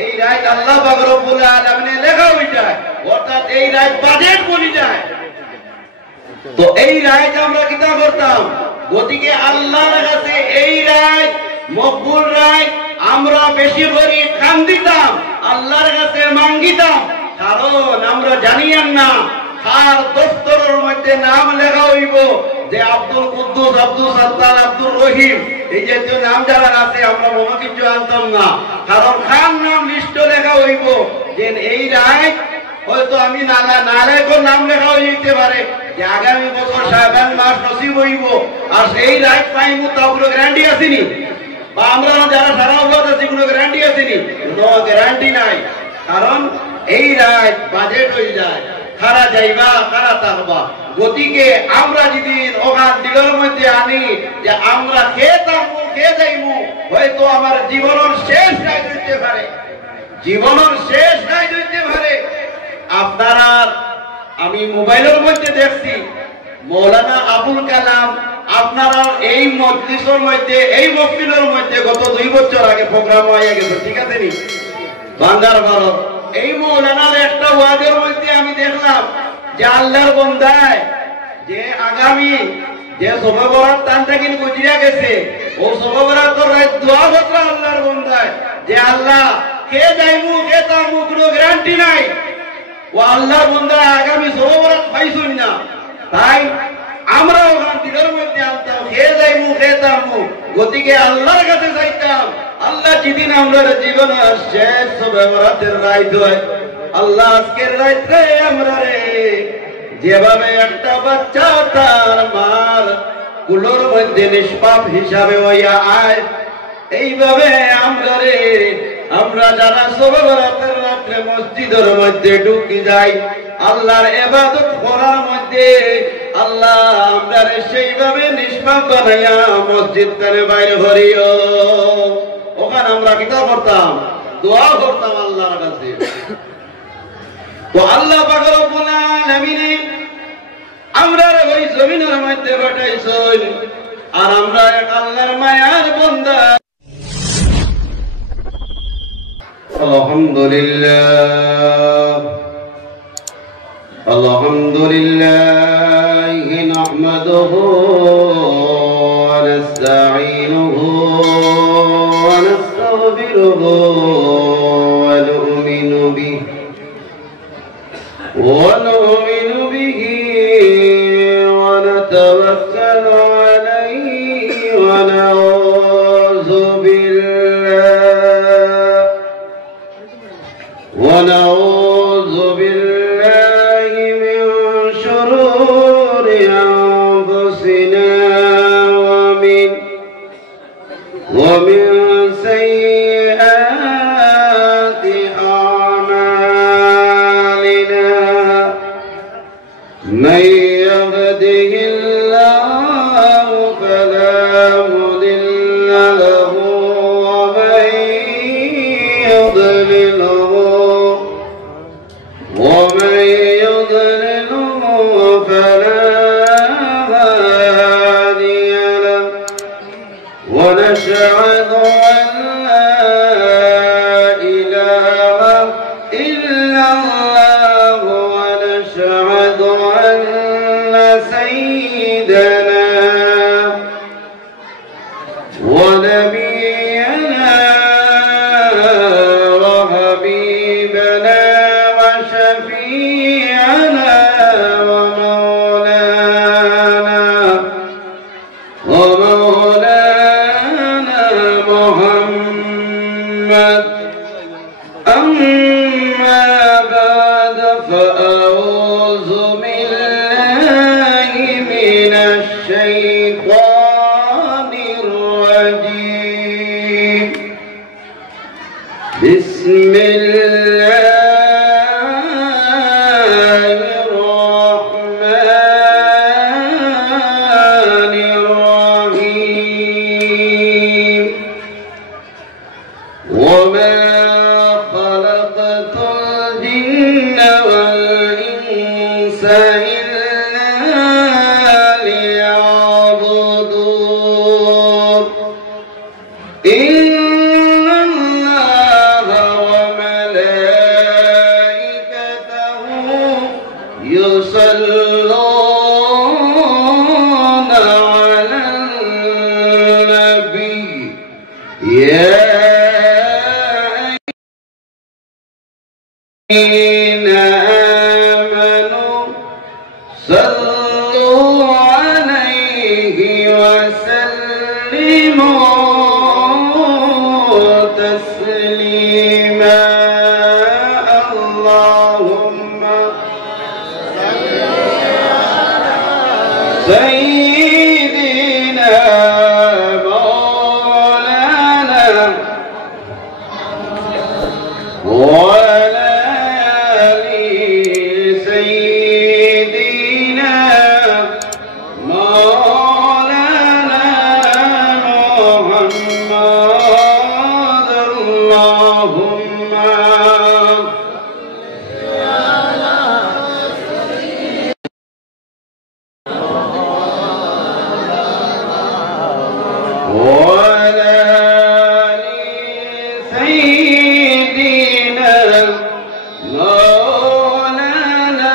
এই রাইট আল্লাহ পাক রব্বুল আলামিনের লেখা হই যায়, অর্থাৎ এই রাইট বাজেট বলি যায়। তো এই রাইট আমরা কিতা করতাম, গতিকে আল্লাহর কাছে এই রাইট মকবুল রাইট আমরা বেশি করে খান দিতাম, আল্লাহর কাছে মাঙ্গিতাম, কারণ আমরা জানিয়ান না তার দস্তরের মধ্যে নাম লেখা হইব যে আব্দুল কুদ্দুস, আব্দুল সাত্তার, আব্দুল রহিম, এই যে নাম যারা আছে আমরা মনে কিছু আনতাম না, কারণ খান নাম লিস্ট লেখা হইব যে এই রাইট হয়তো আমি নালায়কের নাম লেখা হইতে পারে যে আগামী বছর শাবান মাস নসিব হইব, আর সেই রাইট পাইব তা কোনো গ্যারান্টি আসেনি, বা আমরা যারা সারা অবস্থা আছি কোনো গ্যারান্টি আসেনি, কোনো গ্যারান্টি নাই, কারণ এই রাইট বাজেট হয়ে যায়, খারা যাইবা খারা থাকবা। গতিকে আমরা যদি ওখান দিগের মধ্যে আনি যে আমরা খেয়ে থাকবো খেয়ে যাইবো, হয়তো আমার জীবনের শেষ রাইট হইতে পারে, জীবনের শেষ রাইট হইতে পারে। আপনারা আমি মোবাইলের মধ্যে দেখছি মৌলানা আবুল কালাম আপনারা এই মজলিসের মধ্যে এই মহফিলের মধ্যে গত 2 বছর আগে প্রোগ্রাম হয়ে গেছে, ঠিক আছে নি বাংলার ভারত। এই মৌলানার একটা ওয়াজের মধ্যে আমি দেখলাম যে আল্লাহর বন্দায় যে আগামী যে শবে বরাত টানটা কিন্তু গুজরিয়া গেছে, ও শবে বরাতের রাত দোয়া করছে আল্লাহর বন্দায় যে আল্লাহ কে যাইমু কে তামু কোনো গ্যারান্টি নাই, ও আল্লাহর বন্দা আগামী শবে বরাত পাইছুন না, তাই আমরা ওখান দিলের মধ্যে আনতাম খেয়ে যাইমু খেয়ে তামু। গতিকে আল্লাহর কাছে যাইতাম, আল্লাহ যেদিন আমরা জীবনে শেষ শবে বরাতের রাত হয়, আল্লাহ আজকের রাত্রে আমরা রে যেভাবে একটা বাচ্চা তার মার কুলোর মধ্যে নিষ্পাপ হিসাবে হইয়া আয়, এইভাবে আমরা রে আমরা যারা শবে বরাতের রাত্রে মসজিদের মধ্যে ঢুকি যাই আল্লাহর ইবাদত করার মধ্যে, আল্লাহ আমরা সেইভাবে নিষ্পাপ বানাইয়া মসজিদ থেকে বাইরে করিও। ওখানে আমরা কিতা করতাম, দোয়া করতাম আল্লাহর কাছে। তো আল্লাহ পাক রব্বুল আলামিন আমরা ওই জমিনের মধ্যে পাঠাইছেন, আর আমরা এক আল্লাহর মায়ার বান্দা। আলহামদুলিল্লাহ আলহামদুলিল্লাহ নাহমাদুহু ওয়া নাস্তাঈনুহু ওয়া নাস্তাগফিরুহু ওয়া নু'মিনু বিহি ونؤمن به ونتوكل عليه ونعوذ بالله من شرور أنفسنا ومن سيئات أعمالنا، من يهده الله فلا مضل له ومن يضلله فلا هادي له، ونشهد أن لا إله إلا الله ونشهد أن سيدنا ونبينا وحبيبنا وشفيعنا ومولانا محمد. أما بعد فأعوذ بالله من الشيطان الرجيم. بسم الله الرحمن الرحيم. وما خلقت الجن والإنس إلا ليعبدون. إن الله آمنوا صلوا عليه وسلموا تسليما اللهم سيدنا مولانا وعلى آل سيدنا مولانا محمد اللهم وعلى آل سيدنا مولانا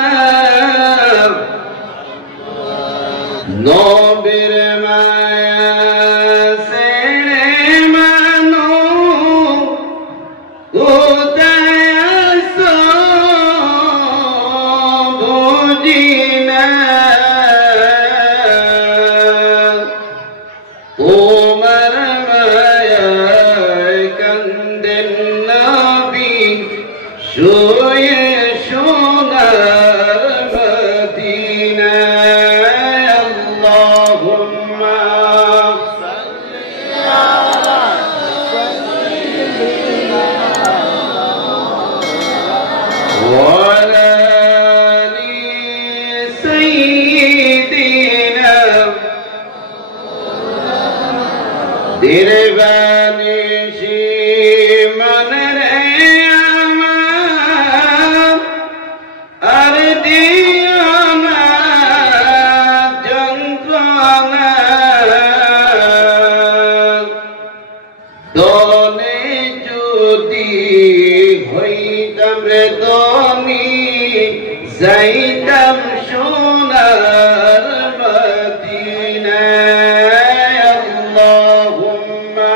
নবীর মায়া ছেড়ে মানুষ কোথায় আছো বুঝি না তোমার মায়ায় কান্দেন নবী শুয়ে সোনার মদিনায় আল্লাহুম্মা وعلى آل سيدنا দিরবানিশি মনরে আমার আর দিও না যন্ত্রণা দলে যদি হইতাম রে ধনী যাইতাম সোনার মদিনায় আল্লাহুম্মা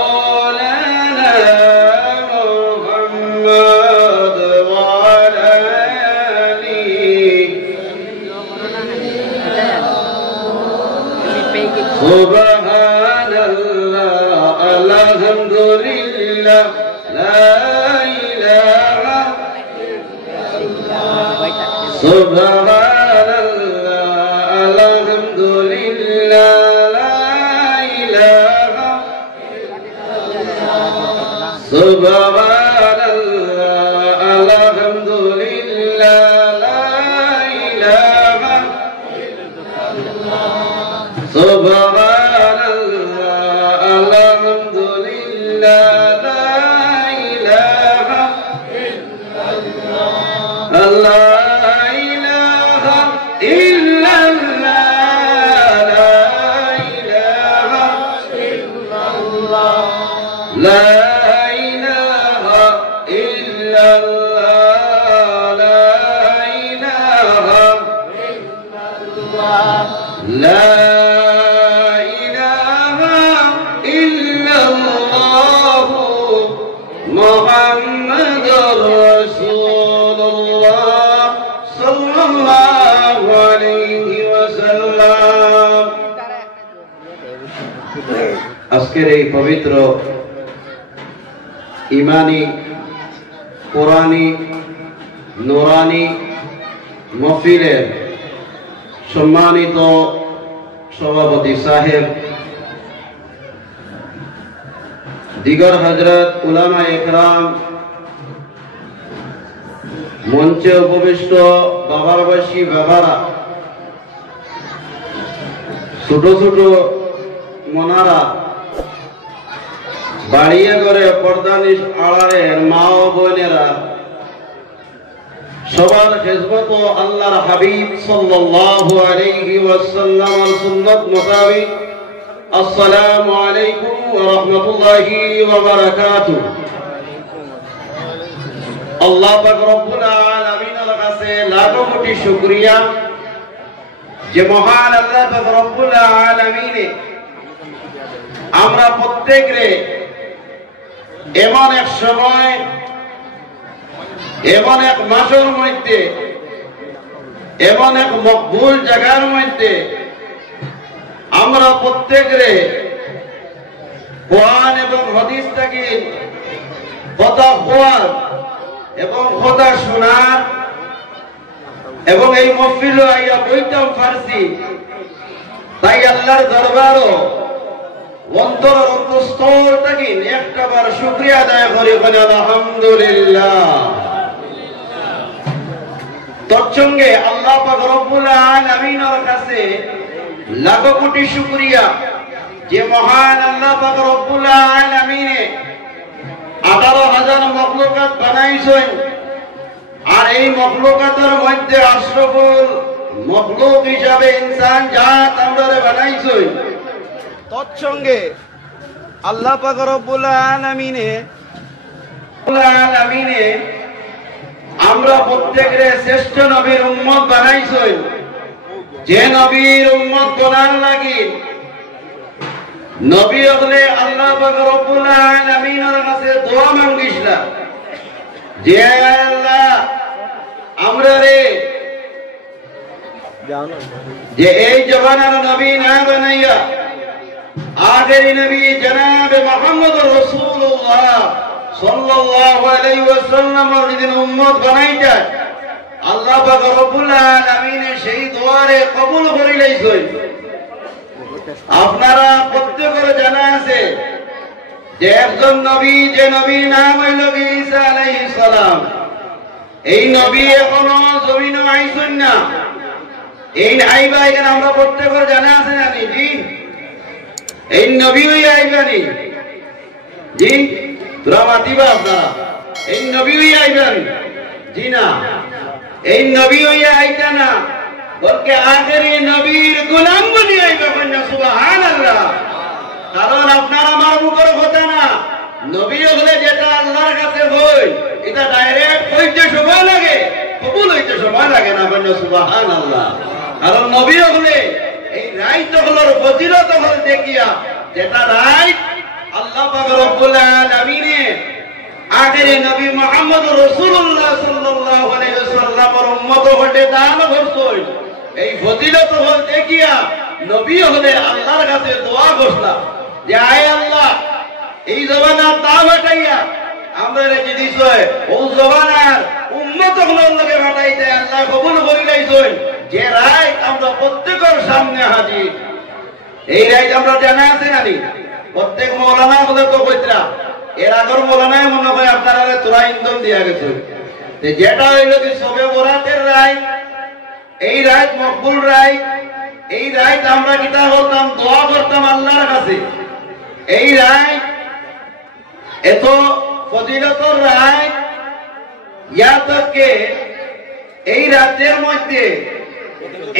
مولانا محمد وعلى آله سبحان الله الحمد لله لا إله سبحان الله الحمد لله لا إله سبحان الله الحمد لله لا إله سبحان الله الحمد لله لا إله لا إله إلا الله لا إله إلا الله لا إله إلا الله لا إله إلا الله لا إله إلا الله محمد رسول الله صلى الله عليه وسلم আজকের এই পবিত্র ইমানি কোরআনি নুরানি মাহফিলের সম্মানিত সভাপতি সাহেব, দিগর হযরত উলামা ইকরাম, মঞ্চে উপবিষ্ট বাবারবাসী বাবারা, ছোট ছোট মনারা, বাড়িয়ে ঘরে পর্দানিশ আড়ারের মা ও বোনেরা, সবার খেদমত আল্লাহর হাবিব সাল্লাল্লাহু আলাইহি ওয়াসাল্লামের সুন্নাত মোতাবেক আসসালামু আলাইকুম ওয়া রাহমাতুল্লাহি ওয়া বারাকাতুহু। আল্লাহ পাক রব্বুল আলামিনের কাছে লাখো কোটি শুকরিয়া যে মহান আল্লাহ পাক রব্বুল আলামিন আমরা প্রত্যেকে এমন এক সময় এমন এক মাসের মধ্যে এমন এক মকবুল জায়গার মধ্যে আমরা প্রত্যেকে কোরআন এবং হাদিস থেকে কথা হওয়ার এবং কথা শোনার এবং এই মহফিল আইয়া বইতাম ফার্সি, তাই আল্লাহর দরবারও অন্তরের অন্তঃস্থল থেকে একটাবার শুকরিয়া আদায় করি, আলহামদুলিল্লাহ। তৎসঙ্গে আল্লাহ পাক রব্বুল আলামিনের কাছে লাখো কোটি শুকরিয়া যে মহান আল্লাহ পাক রব্বুল আলামিনে 18,000 মখলুকাত বানাইছেন, আর এই মখলুকাতের মধ্যে আশরাফুল মখলুক হিসাবে ইনসান জাত আমরা বানাইছেন। তৎসঙ্গে আল্লাহ পাক রব্বুল আলামিনে আমরা প্রত্যেকরে শ্রেষ্ঠ নবীর উম্মত বানাইছেন। যে নবীর উম্মত বনার লাগি নবী হলে আল্লাহ পাক রব্বুল আলামিনের কাছে দোয়া মাঙ্গিসলা যে আল্লাহ আমরা রে যে এই জমানার নবী না বানাইয়া আখেরি নবী জনাবে মুহাম্মদ রাসূলুল্লাহ সাল্লাল্লাহু আলাইহি ওয়াসাল্লামের যিনি উম্মত বানাইতা আল্লাহ পাক রব্বুল আলামিন সেই দোয়ারে কবুল করে লইছেন। আপনারা প্রত্যেকের জানা আছে যে একজন নবী, যে নবীর নাম হইল ঈসা আলাইহিস সালাম। এই নবী এখনো জমিনে আইছেন না, এই আইবা এখানে আমরা প্রত্যেকের জানা আছে না জি? এই নবী হইয়া আইবানি জি, তোরা মাতিবা আপনারা, এই নবী হইয়া আইবানি জি না, এই নবী হইয়া আইতা না, বলকে আখেরি নবীর গোলাম বনি আইবা, সুবহানাল্লাহ। কারণ আপনার আমার মুখের কথা না, নবী হলে যেটা আল্লাহর কাছে হয় এটা ডাইরেক্ট হইতে সময় লাগে, কবুল হইতে সময় লাগে না, সুবহানাল্লাহ। কারণ নবী হলে এই রাইত হলোর ফজিলত হল দেখিয়া যেটা রাইট আল্লাহ পাক রব্বুল আলামিনে আখেরি নবী মুহাম্মদ রাসূলুল্লাহ সাল্লাল্লাহু আলাইহি ওয়াসাল্লামের উম্মত হতে দান করছেন। এই ফজিলত হল দেখিয়া নবী হলে আল্লাহর কাছে দোয়া করলা যে আয় আল্লাহ এই জমানার দাম হটাইয়া আমরা রেখে দিছ, ও জমানার উম্মত হলোর লগে হটাইতে আল্লাহ কবুল করে লাইছেন। যে রায় আমরা প্রত্যেকের সামনে হাজির, এই রায় আমরা জানা আছে নানি? প্রত্যেক মৌলানা বলে তো কইতরা, এর আগর মৌলানায় মনে হয় আপনারা তোরা ইন্ধন দিয়া গেছে। যেটা হইল কি সবে বরাতের রায়, এই রায় মকবুল রায়, এই রায় আমরা কিতা করতাম, দোয়া করতাম আল্লাহর কাছে। এই রায় এত ফজিলতর রায়, ইয়া তককে এই রাতের মধ্যে,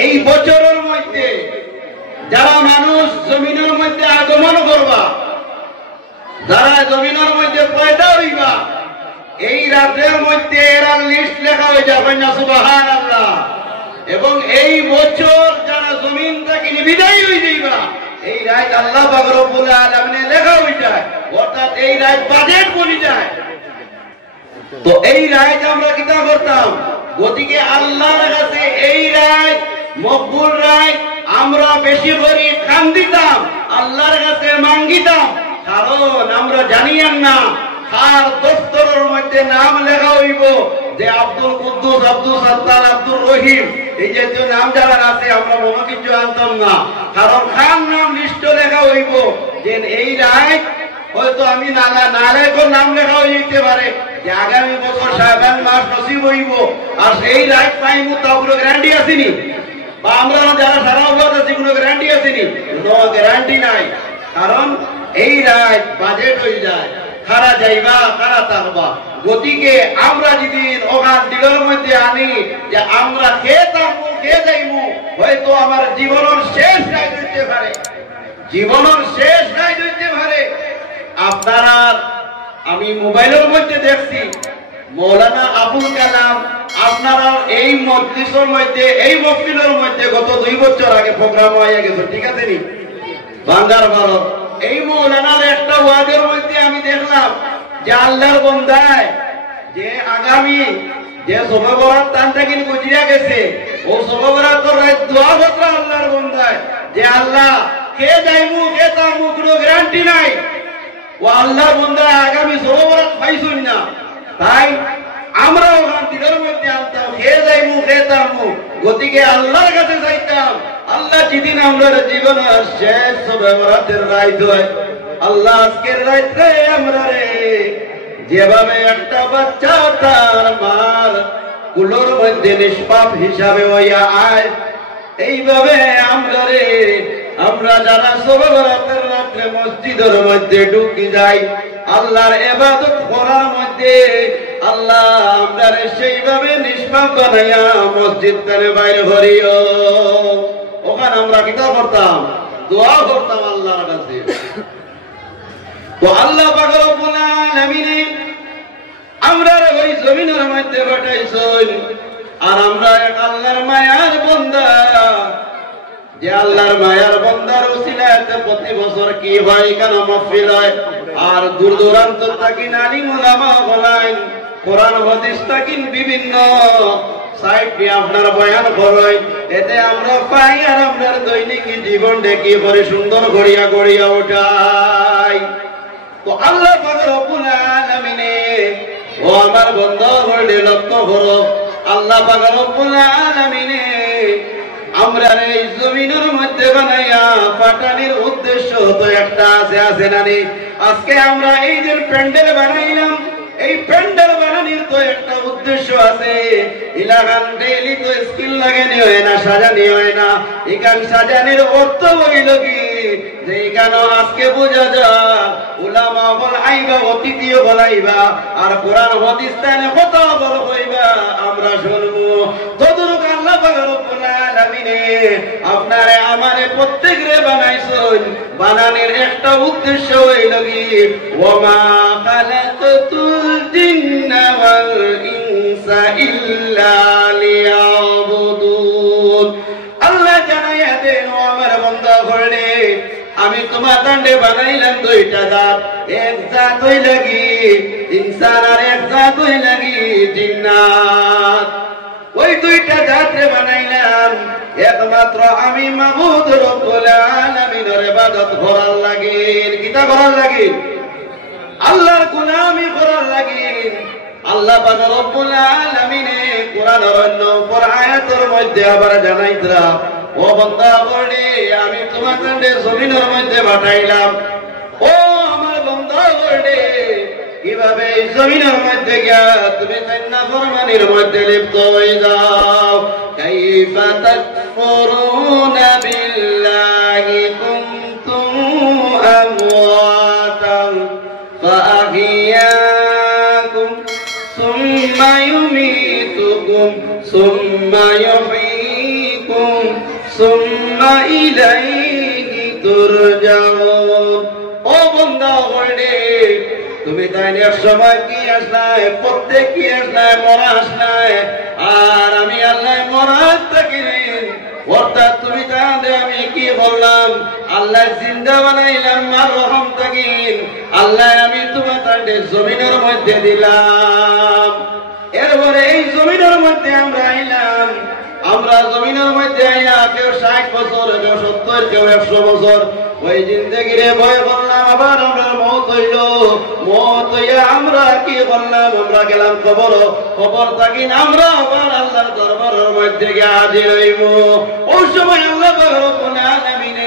এই বছরের মধ্যে যারা মানুষ জমিনের মধ্যে আগমন করবা, যারা জমিনের মধ্যে পয়দা হইবা, এই রাতের মধ্যে এরা লিস্ট লেখা হয়ে যাবে না, সুবহানাল্লাহ। এবং এই বছর যারা জমিন থেকে বিদায় হয়ে যাইবা, এই রাত আল্লাহ পাক রব্বুল আলামিন লেখা হয়ে যায়, অর্থাৎ এই রাত বাজেট বলি যায়। তো এই রাত আমরা কিতা করতাম, গতিকে আল্লাহর কাছে এই রাত মকবুল রাত আমরা বেশি করে খান দিতাম, আল্লাহর কাছে মাঙ্গিতাম। কারণ আমরা জানিয়েন না তার দফতরের মধ্যে নাম লেখা হইব যে আব্দুল কুদ্দুস, আব্দুল সাত্তার, আব্দুল রহিম, এই যে নাম যারা আছে আমরা মনে কিছু আনতাম না। কারণ খান নাম লিস্ট লেখা হইব যে এই রাত হয়তো আমি নালায়কের নাম লেখা হইতে পারে যে আগামী বছর শাবান মাস নসিব হইব, আর সেই রাত পাইব তা কোনো গ্যারান্টি আসেনি, বা আমরা যারা সারা অবস্থা আছি কোনো গ্যারান্টি আসেনি, কোনো গ্যারান্টি নাই। কারণ এই রাত বাজেট হয়ে যায়, খারা যাইবা খারা থাকবা। গতিকে আমরা যদি ওখান দিগের মধ্যে আনি যে আমরা খেয়ে থাকবো, খেয়ে যাইবো, হয়তো আমার জীবনের শেষ রাত হইতে পারে, জীবনের শেষ রাত হইতে পারে। আপনারা আমি মোবাইলের মধ্যে দেখছি মৌলানা আবুল কালাম আপনারা এই মজলিসের মধ্যে, এই মহফিলের মধ্যে গত 2 বছর আগে প্রোগ্রাম হয়ে গেছে, ঠিক আছে নি? বাংলার ভারত এই মৌলানার একটা ওয়াজের মধ্যে আমি দেখলাম যে আল্লাহর বান্দায় যে আগামী যে শবে বরাত টানটা কিন্তু গুজরিয়া গেছে ও শবে বরাতের রাত দোয়া করতে আল্লাহর বান্দায় যে আল্লাহ কে যাইমু কে তামু কোনো গ্যারান্টি নাই ও আল্লাহর বান্দায় আগামী শবে বরাত পাইছুন না তাই আমরা ওখান দিনের মধ্যে আনতাম কে যাইমু কে তামু গতিকে আল্লাহর কাছে যাইতাম আল্লাহ যেদিন আমরা জীবনের শেষ শবে বরাতের রাত হয় আল্লাহ আজকের রাতে আমরা রে যেভাবে একটা বাচ্চা তার মার কুলোর মধ্যে নিষ্পাপ হিসাবে হইয়া আয় এইভাবে আমরা রে আমরা যারা শবে বরাতের রাতে মসজিদের মধ্যে ঢুকি যাই আল্লাহর ইবাদত করার মধ্যে আল্লাহ আমরা রে সেইভাবে নিষ্পাপ বানাইয়া মসজিদ থেকে বাইরে করিও ওখানে আমরা কিতা করতাম দোয়া করতাম আল্লাহর কাছে তো আল্লাহ পাক রব্বুল আলামিন আমরা ওই জমিনের মধ্যে পাঠাইছেন আর আমরা এক আল্লাহর মায়ার বান্দা যে আল্লাহর মায়ার বান্দার উসিলাতে প্রতি বছর কি হয় কেন মাহফিল হয় আর দূর দূরান্ত থেকে নানি উলামা বলেন কোরআন হাদিস থেকে বিভিন্ন সাইট নিয়ে আপনার বয়ান করেন এতে আমরা পাই আর আপনার দৈনিক জীবন দেখি করে সুন্দর গড়িয়া গড়িয়া ওঠাই তো আল্লাহ পাক রব্বুল আলামিন ও আমার বান্দা হলে লক্ষ্য করো আল্লাহ পাক রব্বুল আলামিন আমরা এই জমিনের মধ্যে বানাইয়া পাঠানোর উদ্দেশ্য তো একটা আছে না নি আজকে আমরা এই যে প্যান্ডেল বানাইলাম এই প্যান্ডেল বানানোর তো একটা উদ্দেশ্য আছে ইলাকান ডেইলি তো স্কিল লাগানি হয় না সাজানি হয় না এখান সাজানোর অর্থ হইল কি যে এখানে আজকে বোঝা যায় উলামা বল আইবা অতিথিও বলাইবা আর কোরআন হাদিস তানে কথা বল হইবা আমরা শুনবো তদরূপ আল্লাহ পাক রব্বুল আলামিন আপনারে আমারে প্রত্যেকরে বানাইছেন বানানোর একটা উদ্দেশ্য হইল কি ওমা খালাকাতুল জিন্না ওয়াল ইনসা ইল্লা লিয়াবুদুন আল্লাহ জানাইয়া দেন ও আমার বান্দা হলে আমি তোমার দণ্ডে বানাইলাম দুইটা জাত এক জাত হই লাগি ইনসান আর এক জাত হই লাগি জিন্নাত ওই দুইটা জাতরে বানাইলাম একমাত্র আমি মাবুদ রব্বুল আলামিনের ইবাদত করার লাগি কিতা করার লাগি আল্লাহর গোলামি করার লাগি আল্লাহ পাক রব্বুল আলামিন কোরআনের অন্য আয়াতের মধ্যে আবার জানাইতরা ও বান্দা বলে আমি তোমার দণ্ডে জমিনের মধ্যে পাঠাইলাম ও আমার বান্দা বলে কিভাবে এই জমিনের মধ্যে গিয়া তুমি নাফরমানির মধ্যে লিপ্ত হয়ে যাও কাইফা তাকফুরুনা বিল্লাহি কুনতুম আমওয়াতান ফাআহিয়াকুম সুম্মা ইউমীতুকুম সুম্মা ইউহয়ীকুম সুম্মা ইলাইহি তুরজাউন ও বান্দা বলে তুমি তাই এক সময় কি আসলাই প্রত্যেক কি আসলাই মরা আসলাই আর আমি আল্লাহ মরা থাকি অর্থাৎ তুমি তাহলে আমি কি বললাম আল্লাহ জিন্দা বানাইলাম আর রহম থাকিন আল্লাহ আমি তোমার তাহলে জমিনের মধ্যে দিলাম এরপরে এই জমিনের মধ্যে আমরা আইলাম আমরা জমিনের মধ্যে আইয়া কেউ 60 বছর কেউ 70 কেউ 100 বছর ওই জিন্দেগিরে ভয় করলাম আবার আমরা মওত হইল মওত হইয়া আমরা কি করলাম আমরা গেলাম খবর থাকি আমরা আবার আল্লাহর দরবারের মধ্যে গিয়ে হাজির হইব ওই সময় আল্লাহ পাক রব্বুল আলামিন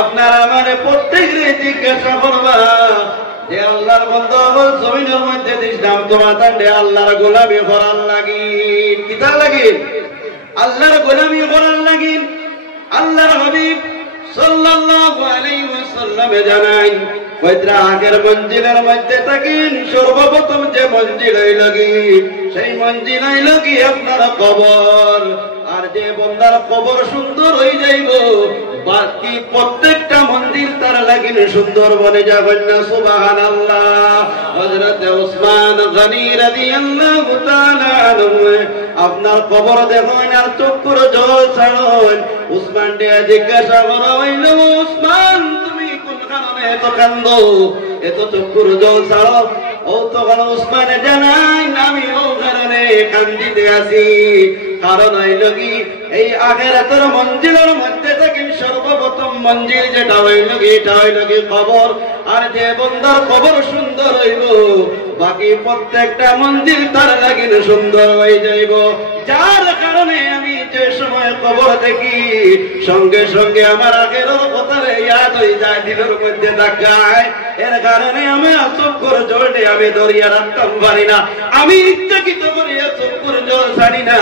আপনারা আমারে প্রত্যেকরে জিজ্ঞাসা করবা যে আল্লাহর বান্দা বল জমিনের মধ্যে দিলাম তোমার দণ্ডে আল্লাহর গোলামি করার লাগি কিতা লাগি আল্লাহর গোলামি করার লাগি আল্লাহর হাবিব সাল্লাল্লাহু আলাইহি ওয়াসাল্লাম জানাই কয়টা আগের মঞ্জিলের মধ্যে থাকেন সর্বপ্রথম যে মঞ্জিল হইল কি সেই মঞ্জিল হইল কি আপনার কবর আর যে বান্দার কবর সুন্দর হয়ে যাইব বাকি প্রত্যেকটা মন্দির তার লাগিন সুন্দর বনে যাবেন না সুবহানাল্লাহ হযরত ওসমান গনি রাদিয়াল্লাহু তাআলা আনহু আপনার কবর দেখেন আর চক্ষুর জল ছাড়েন ওসমান কে জিজ্ঞাসা করা হইল ওসমান তুমি কোনখানে এত কান্দো, এত চক্ষুর জল ছাড়ো। ও তখন উসমানে জানাই আমি ও কারণে কান্দিতে আছি। কারণ হইল কি, এই আখিরাতের মঞ্জিলের মধ্যে থেকে সর্বপ্রথম মঞ্জিল যেটা হইল কি, এটা হইল কি কবর। আর যে বন্দার কবর সুন্দর হইব, বাকি প্রত্যেকটা মঞ্জিল তার লাগিন সুন্দর হয়ে যাইব। যার কারণে আমি যে সময় কবর দেখি, সঙ্গে সঙ্গে আমার আগের কথা ইয়াদ হয়ে যায়, দিনের মধ্যে দেখায়। এর কারণে আমি চক্ষুর জলটে আমি ধরিয়া রাখতাম পারি না। আমি ইচ্ছাকৃত করিয়া চক্ষুর জল ছাড়ি না।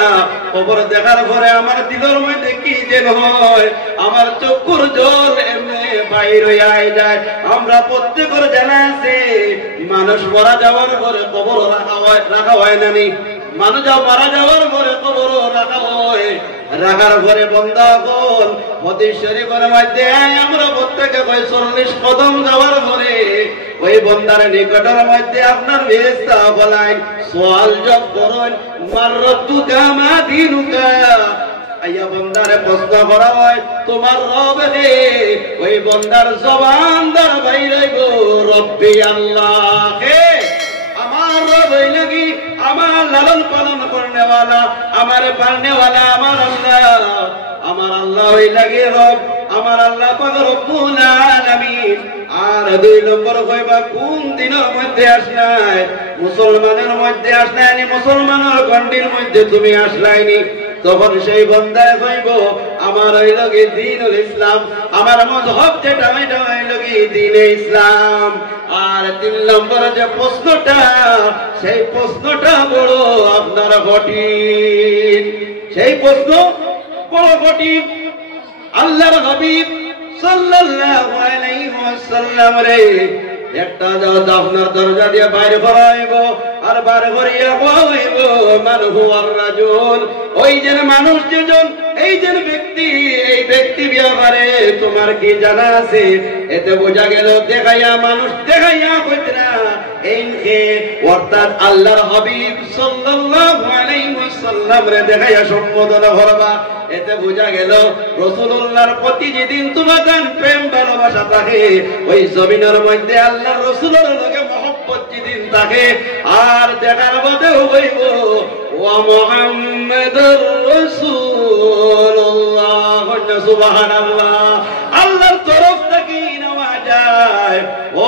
কবর দেখার পরে আমার দিলের মধ্যে কি যেন হয়, আমার চক্ষুর জল এমনি বাইর হইয়া যায়। আমরা প্রত্যেকের জানা আছে, মানুষ মারা যাওয়ার পরে কবর রাখা হয় না নি? মানুষ মারা যাওয়ার পরে কবর রাখা হয়। রাখার পরে বন্দা হল হাদিস শরীফের মধ্যে আমরা প্রত্যেকে 40 কদম যাওয়ার পরে ওই বন্দার নিকটের মধ্যে আপনার ফেরেশতা বলেন, সওয়াল জব করেন, মার রব্বুকা মা দীনুকা। আইয়া বন্দারে প্রশ্ন করা হয়, তোমার রব কে? ওই বন্দার জবান দ্বারা বাইরে গো, রব্বি আল্লাহ। কে? আমার রব হইল কি, আমার লালন পালন করনেওয়ালা, আমার পালনেওয়ালা আমার আল্লাহ। আমার আল্লাহ হইল কি রব, আমার আল্লাহ পাক রব্বুল আলামিন। আর 2 নম্বর কইবা কোন দিনের মধ্যে আসলাই? মুসলমানের মধ্যে আসলাইনি, মুসলমানের গণ্ডির মধ্যে তুমি আসলাইনি। তখন সেই বন্দায় কইব, আমার হইল কি দ্বীনুল ইসলাম, আমার মযহব যেটা এটা হইল কি দ্বীনে ইসলাম। আর 3 নম্বর যে প্রশ্নটা, সেই প্রশ্নটা বড় আপনার কঠিন। সেই প্রশ্ন বড় কঠিন। আল্লাহর হাবিব সাল্লাল্লাহু আলাইহি ওয়াসাল্লাম রে একটা আপনার দরজা দিয়ে বাইরে করাইব, আর বার করিয়া কইব মান হুয়ার রাজুল। ওই যে মানুষ যেজন, এই যে ব্যক্তি, এই ব্যক্তি ব্যাপারে তোমার কি জানা আছে? এতে বোঝা গেল দেখাইয়া মানুষ দেখাইয়া কইতে না, এই অর্থাৎ আল্লাহর হাবিব সাল্লাল্লাহু আলাইহি ওয়াসাল্লাম রে দেখাইয়া সম্বোধন করবা। এতে বোঝা গেল রাসূলুল্লাহর প্রতি যেদিন তোমাদের প্রেম ভালোবাসা থাকে, ওই জমিনের মধ্যে আল্লাহর রাসূলের লগে মহব্বত যেদিন থাকে, আর দেখার বাদেও হইব ওয়া মুহাম্মাদুর রাসূলুল্লাহ। সুবহানাল্লাহ। আল্লাহর তরফ থেকে নেওয়া যায়, ও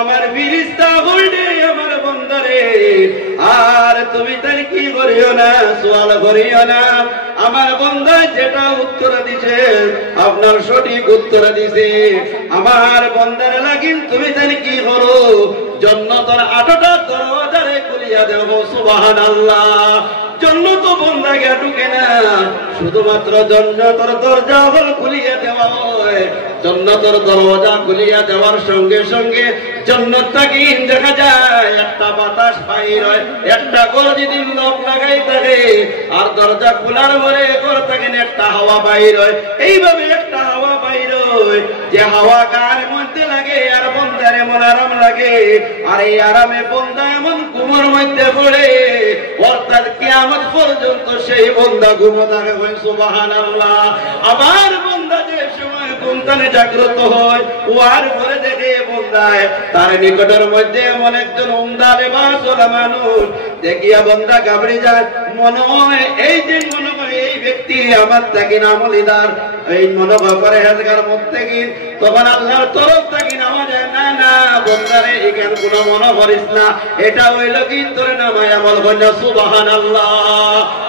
আমার ফেরেশতা বলবে আমার বন্দারে, আর তুমি তার কি করিও না, সওয়াল করিও না। আমার বন্দা যেটা উত্তর দিছে, আপনার সঠিক উত্তর দিছে। আমার বন্দার লাগিন তুমি তার কি করো, জান্নাতের 8টা দরজারে খুলিয়া দেব। সুবহানাল্লাহ। জান্নাত বন্দাকে ঢুকে না, শুধুমাত্র জান্নাতের দরজা হল খুলিয়া দেওয়া হয়। জান্নাতের দরজা খুলিয়া দেওয়ার সঙ্গে সঙ্গে জান্নাতটা কি দেখা যায়, একটা বাতাস বাইর হয়, একটা করে যদি লোক লাগাই থাকে, আর দরজা খোলার পরে করে থাকেন একটা হাওয়া বাইর হয়। এইভাবে একটা হাওয়া বাইর হয়, যে হাওয়া কার মধ্যে লাগে আর বন্দার এমন আরাম লাগে, আর এই আরামে বন্দা এমন ঘুমের মধ্যে পড়ে, অর্থাৎ কিয়ামত পর্যন্ত সেই বন্দা ঘুমো থাকে। সুবহানাল্লাহ। আবার বন্দা যে সময় ঘুমতানে জাগ্রত হয়, ওয়ার পরে দেখে বন্দায় তার নিকটের মধ্যে এমন একজন উমদা লেবাসওয়ালা মানুষ দেখিয়া বন্দা ঘাবড়ে যায়। মনে হয় এই যে মনে হয় এই ব্যক্তি আমার থেকে আমলিদার, এই মনে করে হেজগার মধ্যে কি, তখন আল্লাহর তরফ থেকে নেওয়া যায়, না না বন্দারে এখান কোনো মনে করিস না, এটা হইল কি তোর নামায় আমল কন্যা। সুবহানাল্লাহ।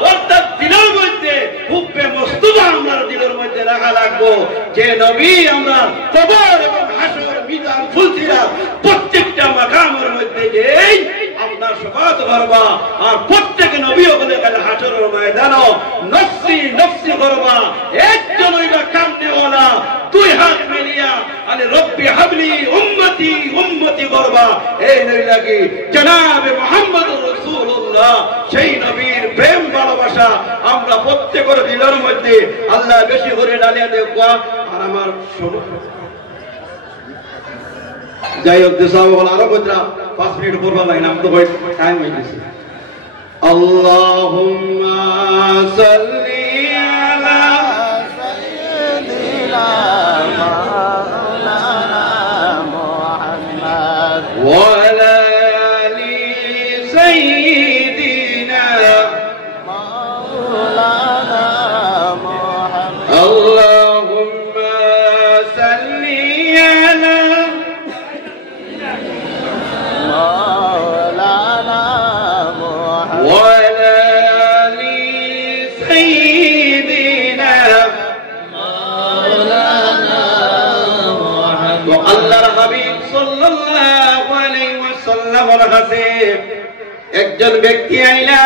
অর্থাৎ দিনের মধ্যে হুব্বে মস্তুবা আমার দিলের মধ্যে রাখা লাগবো, যে নবী আমরা কবর এবং হাসর মিজান ফুলসিরাত প্রত্যেকটা মাকামের মধ্যে যে আপনার শফাত করবা, আর প্রত্যেক নবী ওখানে কাল হাসরের ময়দানও নফসি নফসি করবা। একজন হইবা কামনেওয়ালা, 2 হাত মিলিয়া আলে রব্বি হাবলি উম্মতি উম্মতি করবা। এই নইলা কি জনাবে মুহাম্মদুর রাসূলুল্লাহ, সেই নবীর প্রেম ভালোবাসা আমরা প্রত্যেকের দিলের মধ্যে আল্লাহ বেশি করে ডালিয়া দেওয়া। আর আমার যাই হোক দেশাব আরো বলরা 5 মিনিট পূর্ব লাইন আমি তো টাইম হয়ে গেছে। আল্লাহুম্মা সাল্লি আলা সাইয়্যিদিনা মাওলানা সাল্লাল্লাহু আলাইহি ওয়াসাল্লামের কাছে একজন ব্যক্তি আইলা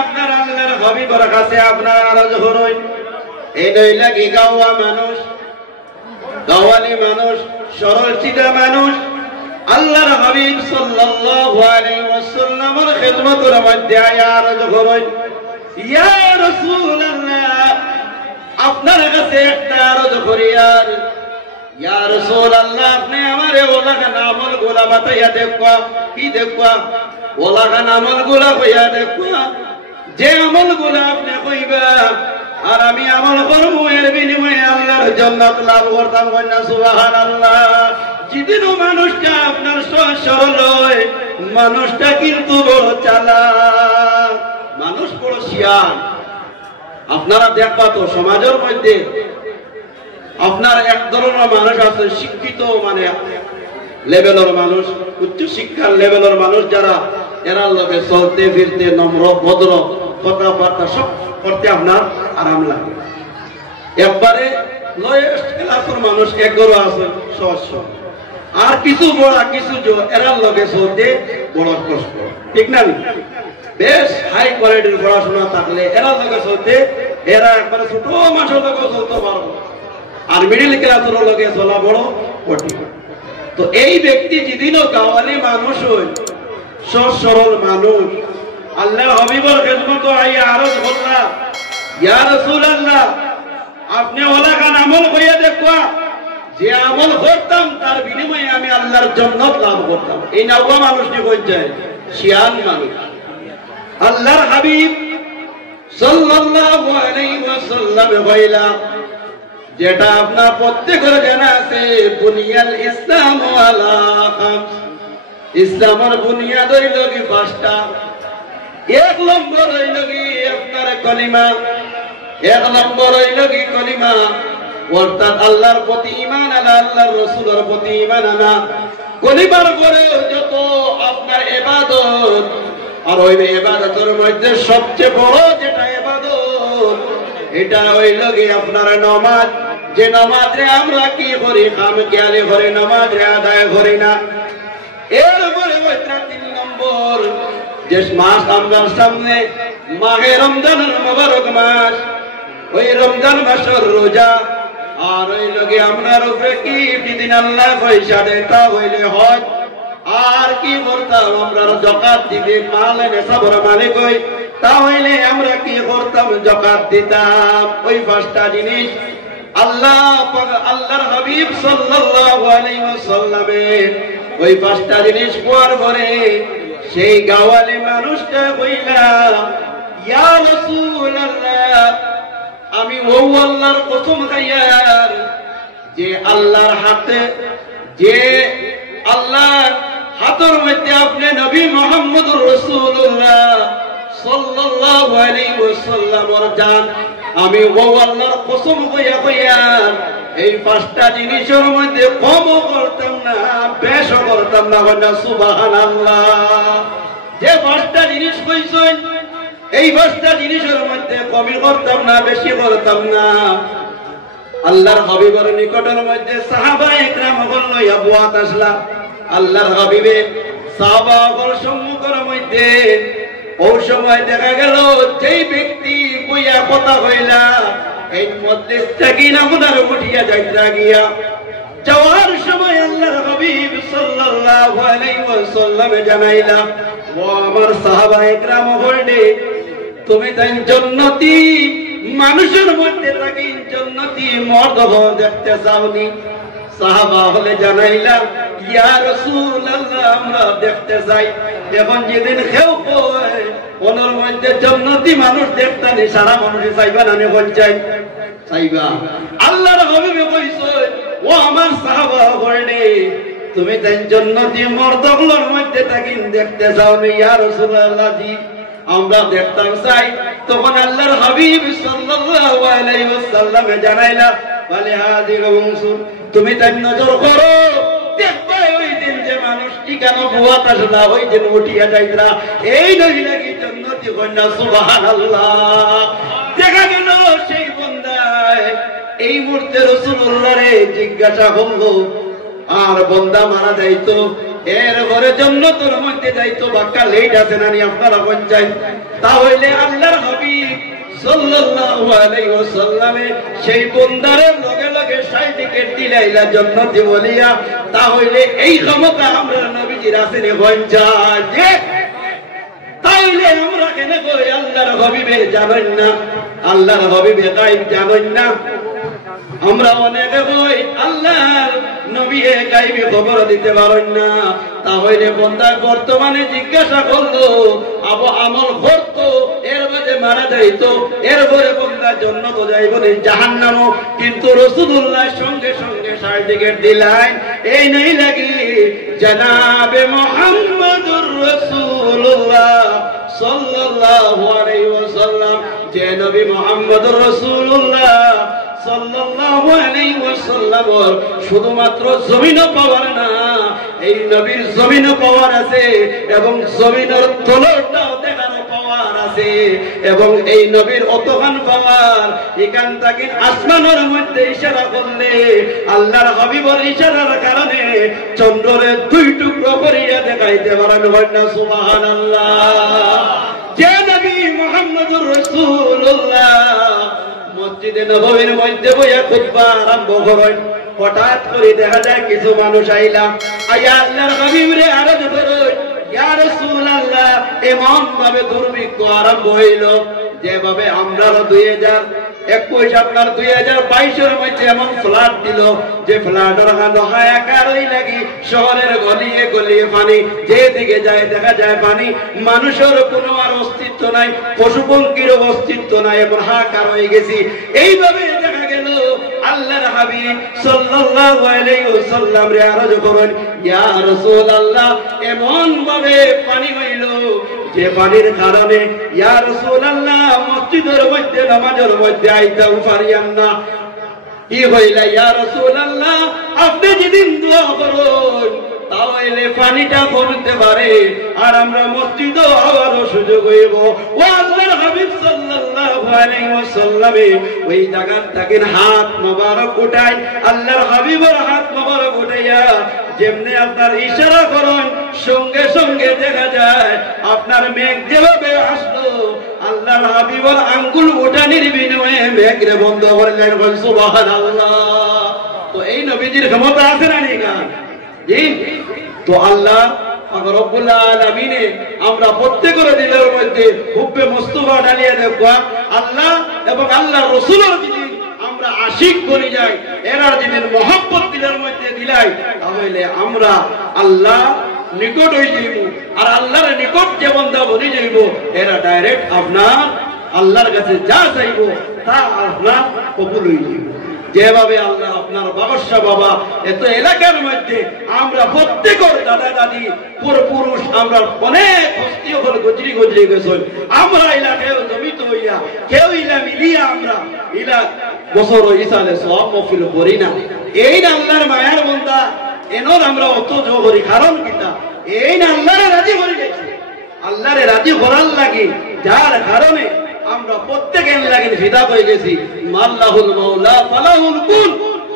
আপনার আল্লাহর হাবিবের কাছে আপনার আরজ করুন। এই লাগি গাওয়া মানুষ, গাওয়ালি মানুষ, সরল সিধা মানুষ আল্লাহর হাবিব সাল্লাল্লাহু আলাইহি ওয়াসাল্লামের খিদমতের মধ্যে আরজ করুন, ইয়া রাসূলুল্লাহ আপনার কাছে একটা আরজ করি। আর ইয়া রাসূলুল্লাহ আপনি আমারে ওলাখান আমল গুলা বাতাইয়া দেখবা। কি দেখবা? ওলাখান আমল গুলা কইয়া দেখবা, যে আমল গুলা আপনি কইবা আর আমি আমল করবো, এর বিনিময়ে আল্লাহর জান্নাত লাভ করতাম। কন্যা সুবহানাল্লাহ। যেদিনও মানুষটা আপনার সহজ সরল হয়, মানুষটা কিন্তু বড় চালাক, মানুষ বড় শিয়ান। আপনারা দেখবা তো সমাজের মধ্যে আপনার এক ধরনের মানুষ আছে শিক্ষিত মানে লেভেলের মানুষ, উচ্চ শিক্ষার লেভেলের মানুষ, যারা এরা লোকে চলতে ফিরতে নম্র ভদ্র কথাবার্তা সব করতে আপনার আরাম লাগে। একবারে লোয়েস্ট ক্লাসের মানুষ একগরো আছে সহজ, আর কিছু বড় কিছু এরা লোকে চলতে বড় কষ্ট, ঠিক না? বেশ হাই কোয়ালিটির পড়াশোনা থাকলে এরা লোকে চলতে, এরা একবারে ছোট মানুষের লোকে চলতে পারবো, আর মিডিল ক্লাসের লোকে চলা বড় কঠিন। তো এই ব্যক্তি যেদিনও গাওয়ালি মানুষ হই, সহজ সরল মানুষ, আল্লাহর হাবিবের খিদমত আইয়া আরজ করলা, ইয়া রাসূলুল্লাহ আপনি ওলাখান আমল কইয়া দেখবা, যে আমল করতাম তার বিনিময়ে আমি আল্লাহর জান্নাত লাভ করতাম। এই নাওয়া মানুষটি কইছে শিয়ান মানুষ। আল্লাহর হাবিব সাল্লাল্লাহু আলাইহি ওয়াসাল্লাম কইলা, যেটা আপনার প্রত্যেকের জানা আছে, বুনিয়াল ইসলাম আলা খামস, ইসলামের বুনিয়াদ হইল কি পাঁচটা। এক নম্বর হইল কি আপনার কলিমা, এক নম্বর হইল কি কলিমা, অর্থাৎ আল্লাহর প্রতি ঈমান আনা, আল্লাহর রাসূলের প্রতি ঈমান আনা। কলিমার পরে যত আপনার ইবাদত, আর ওই ইবাদতের মধ্যে সবচেয়ে বড় যেটা ইবাদত, এটা হইল কি আপনার নামাজ। যে নামাজে আমরা কি করি, কাম খেয়ালি করে নামাজে আদায় করি না। এরপরে তিন নম্বর যে মাস আমার সামনে, মাহে রমজানের মুবারক মাস, ওই রমজান মাসের রোজা। আর ওই লগে আপনার উপরে কি দিন আল্লাহ পয়সা দেয়, তা হইলে হজ। আর কি করতাম আমরা, যাকাত দিবে, মাল এনে সবর মালিক হই, তা হইলে আমরা কি করতাম, যাকাত দিতাম। ওই পাঁচটা জিনিস আল্লাহর হাবিব সাল্লাল্লাহু আলাইহি ওয়াসাল্লামের ওই পাঁচটা জিনিস পর পরে সেই গাওয়ালি মানুষটা কইলা, ইয়া রাসূলুল্লাহ আমি ও আল্লাহর কসম খাইয়ার, যে আল্লাহর হাতে, যে আল্লাহর হাতের মধ্যে আপনি নবী মুহাম্মদুর রাসূলুল্লাহ সাল্লাল্লাহু আলাইহি ওয়াসাল্লামের জান, আমি ও আল্লাহর কসম কইয়া কইয়া এই পাঁচটা জিনিসের মধ্যে কমও করতাম না, বেশও করতাম না। বলেন সুবহানাল্লাহ। যে পাঁচটা জিনিস কইছেন, এই পাঁচটা জিনিসের মধ্যে কমই করতাম না, বেশি করতাম না। আল্লাহর হাবিবের নিকটের মধ্যে সাহাবায়ে কেরাম লইয়া বুয়াত আসলা। আল্লাহর হাবিবে সাহাবাগণ সম্মুখের মধ্যে ওই সময় দেখা গেল যেই ব্যক্তি বইয়া কথা হইলা, এই মধ্যে সাকিনা মুনার উঠিয়া যাইতা গিয়া, যাওয়ার সময় আল্লাহর হাবিব সাল্লাল্লাহু আলাইহি ওয়াসাল্লাম জানাইলা, ও আমার সাহাবায়ে কেরাম বললে, তুমি তাই জান্নাতি মানুষের মধ্যে থাকি জান্নাতি মর্দ দেখতে চাওনি? সাহাবা হলে জানাইলা, ইয়া রাসূলুল্লাহ আমরা দেখতে চাই। এখন যেদিন কেউ কয় ওনার মধ্যে জান্নাতি মানুষ দেখতানি, সারা মানুষে চাইবা না? কোন চাই? চাইবা। আল্লাহর হাবিব কইছে, ও আমার সাহাবা বললে, তুমি তাই জান্নাতি মর্দগুলোর মধ্যে থাকি দেখতে চাওনি? ইয়া রাসূলুল্লাহ জি আমরা দেখতাম চাই। তখন আল্লাহর হাবিব সাল্লাল্লাহু আলাইহি ওয়াসাল্লাম জানাইলা, বলে হাদির উনসুর, তুমি তাই নজর করো, দেখবা ওই দিন যে মানুষটি কেন বুয়াত আসলা, ওই দিন উঠিয়া যাইতরা, এই নহিলা কি জান্নাতি? কন্যা সুবহানাল্লাহ। দেখা গেল সেই বান্দায় এই মুহূর্তে রাসূলুল্লাহ রে জিজ্ঞাসা করলো, আর বন্দা মারা যাইতো এর ঘরে জান্নাতের মধ্যে যাইতো বাক্কা লেট আছে না নি আপনারা বলছেন তাহলে আল্লাহর হাবিব সাল্লাল্লাহু আলাইহি ওয়াসাল্লামে সেই বন্দারের লগে লগে সার্টিফিকেট দিলাইলা জান্নাতি বলিয়া তাহলে এই ক্ষমতা আমরা নবীজির আছে নে বঞ্চায় যে তাইলে আমরা কেন কই আল্লাহর হাবিবে জানেন না আল্লাহর হাবিবে গায়ব জানেন না আমরা অনেকে কই আল্লাহর নবী গায়বী খবর দিতে পারেন না তাহলে বান্দা বর্তমানে জিজ্ঞাসা করলো আবু আমল করতো এর মধ্যে মারা যাইতো এরপরে বান্দা জান্নাত যাইব না জাহান্নাম কিন্তু রাসূলুল্লাহ সঙ্গে সঙ্গে সার্টিফিকেট দিলেন এই নাই লাগি জনাবে মুহাম্মদুর রাসূলুল্লাহ সাল্লাল্লাহু আলাইহি ওয়াসাল্লাম যে নবী মুহাম্মদুর রাসূলুল্লাহ সাল্লাল্লাহু আলাইহি ওয়াসাল্লাম শুধুমাত্র জমিনও পাওয়ার না এই নবীর জমিনও পাওয়ার আছে এবং জমিনের তলটাও দেখানো পাওয়ার আছে এবং এই নবীর অতখান পাওয়ার এখান থেকে আসমানের মধ্যে ইশারা করলে আল্লাহর হাবিবের ইশারার কারণে চন্দ্রে দুই টুকরো করিয়া দেখাইতে পারেন না সুবহানাল্লাহ যে নবী মুহাম্মদুর রাসূলুল্লাহ মসজিদে নববীর মধ্যে বইয়া খুতবা আরম্ভ করেন হঠাৎ করে দেখা যায় কিছু মানুষ আইলা আয়া আল্লাহর হাবিবরে আরজ করেন ইয়া রাসূলুল্লাহ এমন ভাবে দুর্ভিক্ষ আরম্ভ হইল যেভাবে আমরা 2021 আপনার 2022 এর মধ্যে এমন ফ্লাড দিল যে ফ্লাডের হাহাকার হই লাগি শহরের গলিয়ে গলিয়ে পানি যেদিকে যায় দেখা যায় পানি মানুষের কোনো আর অস্তিত্ব নাই পশু পঙ্খির অস্তিত্ব নাই এমন হাহাকার হয়ে গেছি এইভাবে দেখা গেল আল্লাহর হাবিব সাল্লাল্লাহু আলাইহি ওয়াসাল্লাম রে আরজ করেন ইয়া রাসূলুল্লাহ এমন ভাবে পানি হইল যে পানির কারণে ইয়া রাসূলুল্লাহ মসজিদের মধ্যে নামাজের মধ্যে আইতাও পারিয়ান না কি হইলা ইয়া রাসূলুল্লাহ আপনি যেদিন দোয়া করুন তাহলে পানিটা কমতে পারে আর আমরা মসজিদে আবারও সুযোগ হইব ও আল্লাহর হাবিব সাল্লাল্লাহু আলাইহি ওয়াসাল্লাম ওই জায়গা থেকে হাত মোবারক উঠাই আল্লাহর হাবিবের হাত মোবারক উঠাইয়া যেমনি আপনার ইশারা করেন সঙ্গে সঙ্গে দেখা যায় আপনার মেঘ যেভাবে আসলো আল্লাহর হাবিবের আঙ্গুল উঠানির বিনিময়ে মেঘরে বন্ধ করলেন সুবহানাল্লাহ তো এই নবীজির ক্ষমতা আছে না নি না জি তো আল্লাহ রব্বুল আলামিনে আমরা প্রত্যেকের দিলের মধ্যে হুব্বে মুস্তাফা ঢালিয়ে দেব আল্লাহ এবং আল্লাহর রাসূলের দিন আমরা আশিক বনি যাই এরার দিনের মহব্বত দিলের মধ্যে দিলাই তাহলে আমরা আল্লাহ নিকট হয়ে যাইব আর আল্লাহর নিকট যে বান্দা বনি যাইব এরা ডাইরেক্ট আপনার আল্লাহর কাছে যা চাইব তা আপনার কবুল হয়ে যাইব যেভাবে আল্লাহ আপনার বাবসা বাবা এত এলাকার মধ্যে আমরা প্রত্যেকের দাদা দাদি পুরুষ আমরা অনেক হস্তি হল গজরি গজরি গেছেন আমরা এলাকায় জমিত হইয়া কেউ ইলা মিলিয়া আমরা ইলা বছর ইসালে সব মফিল করি না এই না আল্লাহর মায়ার বন্দা এনর আমরা অত জো করি কারণ কিতা এই না আল্লাহরে রাজি করে গেছি আল্লাহরে রাজি করার লাগে যার কারণে আমরা প্রত্যেকের লাগি ফিদা হয়ে গেছি মাল্লাহুল মাওলা ফালাহুল কুল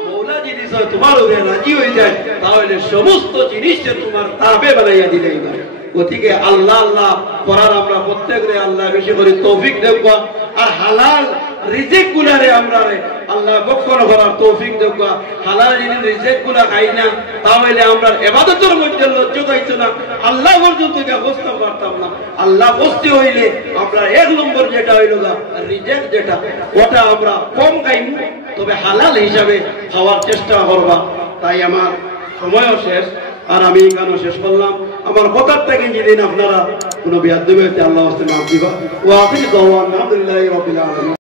মাওলা যদি তোমার উপরে রাজি হয়ে যায় তাহলে সমস্ত জিনিসকে তোমার তাবে বানাইয়া দিলেই পারে গতিকে আল্লাহ আল্লাহ করার আমরা প্রত্যেকরে আল্লাহ বেশি করে তৌফিক দেব আর হালাল রিজিক গুলারে আমরা আল্লাহ বক্ষণ করার তৌফিক দেব হালাল জিনিস রিজিক গুলা খাই না তাহলে আমরা ইবাদতের মধ্যে লজ্জা পাইতো না আল্লাহ পর্যন্ত বুঝতে পারতাম না আল্লাহ বুঝতে হইলে আমরা এক নম্বর যেটা হইল রিজিক যেটা ওটা আমরা কম খাইব তবে হালাল হিসাবে খাওয়ার চেষ্টা করবা তাই আমার সময়ও শেষ আর আমি গানও শেষ করলাম আমার কথার থেকে যেদিন আপনারা কোনো বিয়াদ দেবে আল্লাহ মাফ দিবা ওয়া আখিরু দাওয়ানা আলহামদুলিল্লাহি রাব্বিল আলামিন।